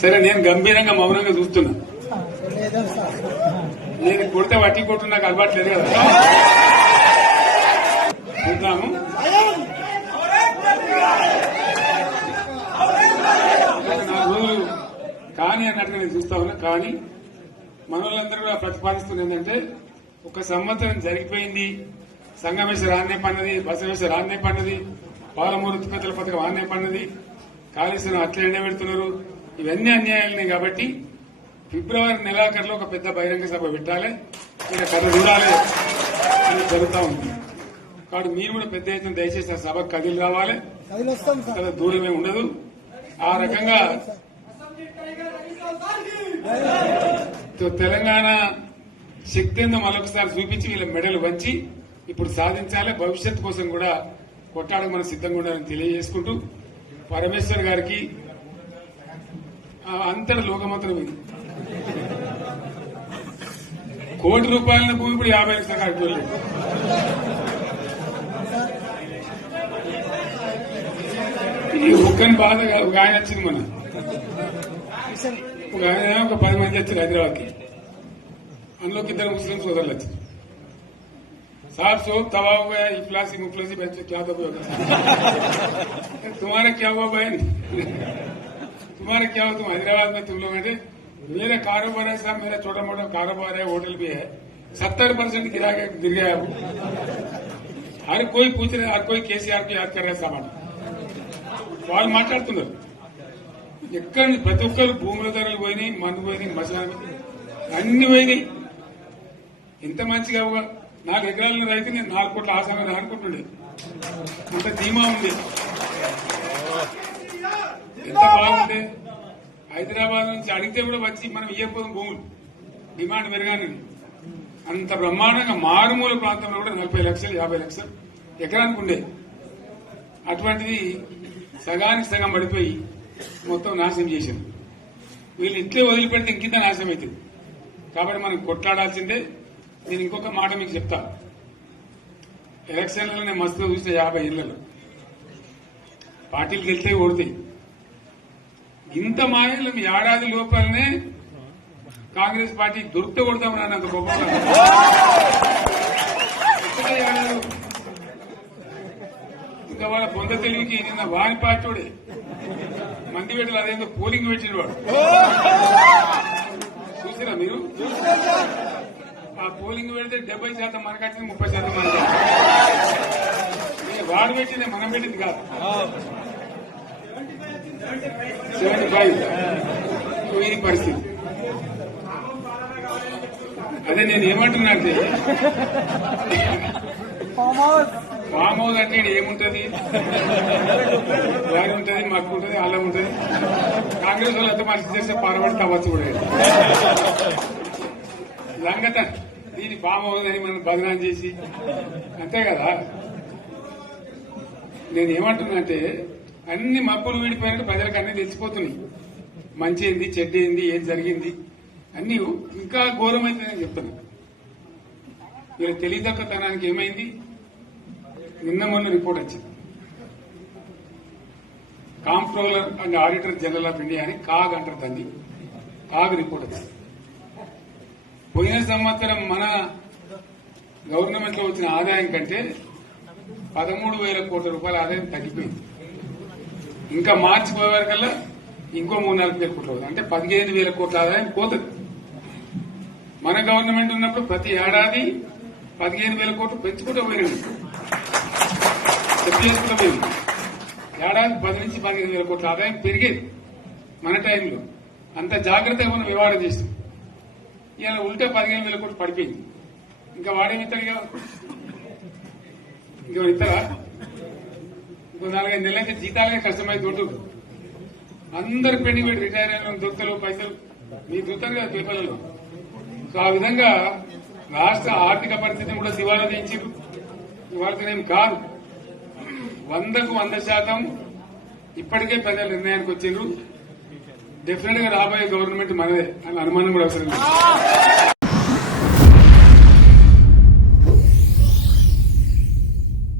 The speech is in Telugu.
సరే, నేను గంభీరంగా మౌనంగా చూస్తున్నా. నేను కొడితే వట్టి కొట్టు నాకు అలవాట్లేదు కదా. చూద్దాము. రోజులు కానీ అన్నట్టుగా నేను చూస్తా ఉన్నా. కానీ మనోళ్ళందరూ కూడా ప్రతిపాదిస్తుంది ఏంటంటే, ఒక సంవత్సరం జరిగిపోయింది, సంగమేశ్వర ఆన్నే పన్నది, బసవేశ్వర ఆన్నే పన్నది, పాలమూరు ఉత్పత్తుల పథకం ఆన్నే పన్నది, కాళేశ్వరం అట్లే ఎండబెడుతున్నారు. ఇవన్నీ అన్యాయాలనే. కాబట్టి ఫిబ్రవరి నెలాఖరులో ఒక పెద్ద బహిరంగ సభ పెట్టాలి, ఇక్కడ కథ చూడాలి అని జరుగుతూ ఉంది. కాబట్టి మీరు కూడా పెద్ద ఎత్తున దయచేసి ఆ సభకు కదిలి రావాలి. కదా దూరమే ఉండదు. ఆ రకంగా తెలంగాణ శక్తి ఏందో మరొకసారి చూపించి వీళ్ళ మెడలు వంచి ఇప్పుడు సాధించాలి. భవిష్యత్ కోసం కూడా కొట్టాడకు మనం సిద్ధంగా ఉండాలని తెలియజేసుకుంటూ, పరమేశ్వర్ గారికి అంతటి లోకమంత్రం ఇది. కోటి రూపాయల భూమి ఇప్పుడు 50 లక్షల కాడికి వెళ్ళలేదు. ఈ ఒక్కని బాధ ఒక ఆయన వచ్చింది, మన ఒక ఆయన ఒక 10 మంది వచ్చారు హైదరాబాద్కి. అందులోకి 2 ముస్లిం సోదరులు వచ్చారు. साहब सोप तवा हो गया, इफलासी मुफलासी बच्चे क्या दबे होगा, तुम्हारा क्या हुआ बहन, तुम्हारा क्या हुआ, तुम हैदराबाद में तुम लोग हैं, मेरा कारोबार है साहब, मेरा छोटा मोटा कारोबार है, होटल भी है, 70% गिर गया। हर कोई पूछ रहे, हर कोई केसीआर को याद कर रहे सामान వాళ్ళు మాట్లాడుతున్నారు. ఎక్కడ ప్రతి ఒక్కరు భూముల ధరలు పోయినాయి, మందు పోయినాయి, మసాలా అన్ని పోయినాయి. ఎంత మంచిగా 4 ఎకరాల రైతు నేను 4 కోట్ల ఆసామి అనుకుంటుండే. అంత ధీమా ఉంది, ఎంత బాగుంటే. హైదరాబాద్ నుంచి అడిగితే కూడా వచ్చి మనం ఇయ్యకపోదాం భూములు, డిమాండ్ పెరగానే. అంత బ్రహ్మాండంగా మారుమూల ప్రాంతంలో కూడా 40 లక్షలు 50 లక్షలు ఎకరానికి ఉండే. అటువంటిది సగానికి సగం పడిపోయి మొత్తం నాశనం చేశాం. వీళ్ళు ఇట్లే వదిలిపెడితే ఇంకింత నాశనం అవుతుంది. కాబట్టి మనం కొట్లాడాల్సిందే. నేను ఇంకొక మాట మీకు చెప్తా. ఎలక్షన్లలో నేను మస్తుగా చూస్తే 50 ఇళ్లలో పార్టీలు గెలితే ఓడితాయి. ఇంత మాయలు ఏడాది లోపలనే కాంగ్రెస్ పార్టీ దొరికితే కొడతాం రానంత గొప్పగా. ఇంకా వాళ్ళ పొంద తెలివికి నిన్న వారి పార్టీ మంది పెట్టలు అదేందో పోలింగ్ పెట్టిన వాడు చూసారా మీరు? ఆ పోలింగ్ పెడితే 70% మనకు వచ్చింది, 30% మనకి. వాడు పెట్టింది, మనం పెట్టింది కాదు. 75 ఇది పరిస్థితి. అదే నేను ఏమంటున్నా అంటే, ఫామ్ హౌస్ అంటే ఏముంటది, వారి ఉంటది, మాకు ఉంటది, అలా ఉంటది. కాంగ్రెస్ వాళ్ళు అంత మంచి చేస్తే పారబడి తవ్వచ్చు కూడా లంగత. దీన్ని ఫామ్ హౌస్ అని మనం బదనాం చేసి అంతే కదా. నేను ఏమంటున్నా అంటే, అన్ని మబ్బులు వీడిపోయినట్టు ప్రజలకు అన్ని తెలిసిపోతున్నాయి. మంచి ఏంది, చెడ్డ ఏంది, ఏం జరిగింది అన్ని ఇంకా ఘోరమైందని చెప్తున్నా. వీళ్ళ తెలివితక్కువతనానికి ఏమైంది? నిన్న మొన్న రిపోర్ట్ వచ్చింది. Comptroller and auditor general of India అని కాగ్ అంటారు దాన్ని. కాగ్ రిపోర్ట్ వచ్చింది. పోయిన సంవత్సరం మన గవర్నమెంట్ లో వచ్చిన ఆదాయం కంటే 13,000 కోట్ల రూపాయల ఆదాయం తగ్గిపోయింది. ఇంకా మార్చి పోయేవరకల్లా ఇంకో 3-4 వేల కోట్లు అవుతుంది. అంటే 15,000 కోట్ల ఆదాయం పోతుంది. మన గవర్నమెంట్ ఉన్నప్పుడు ప్రతి ఏడాది 15,000 కోట్లు పెంచుకుంటూ పోయింది. చెప్పేసుకుంటూ పోయింది. ఏడాది 10 నుంచి 15,000 కోట్ల ఆదాయం పెరిగేది మన టైంలో. అంత జాగ్రత్తగా మనం వ్యవహారం చేస్తాం. ఇలా ఉల్టా 15,000 కోట్లు పడిపోయింది. ఇంకా వాడేమి ఇస్తాడుగా, ఇంకో ఇస్తారా? ఇంకో 4-5 నెలలైతే జీతాలే కష్టమై దొరుకుతుంది. అందరు పెండింగ్ పెట్టి రిటైర్ అయిన దొరుకుతారు పైసలు, మీకు దొరుకుతారు కదా పేపర్లలో. సో ఆ విధంగా రాష్ట్ర ఆర్థిక పరిస్థితిని కూడా దివాలా తీయించారు. ఇవాళనేం కాదు, 100కు 100% ఇప్పటికే ప్రజల నిర్ణయానికి వచ్చిండ్రు. డెఫినెట్ గా రాబోయే గవర్నమెంట్ మనదే అని అనుమానం కూడా అవసరం లేదు.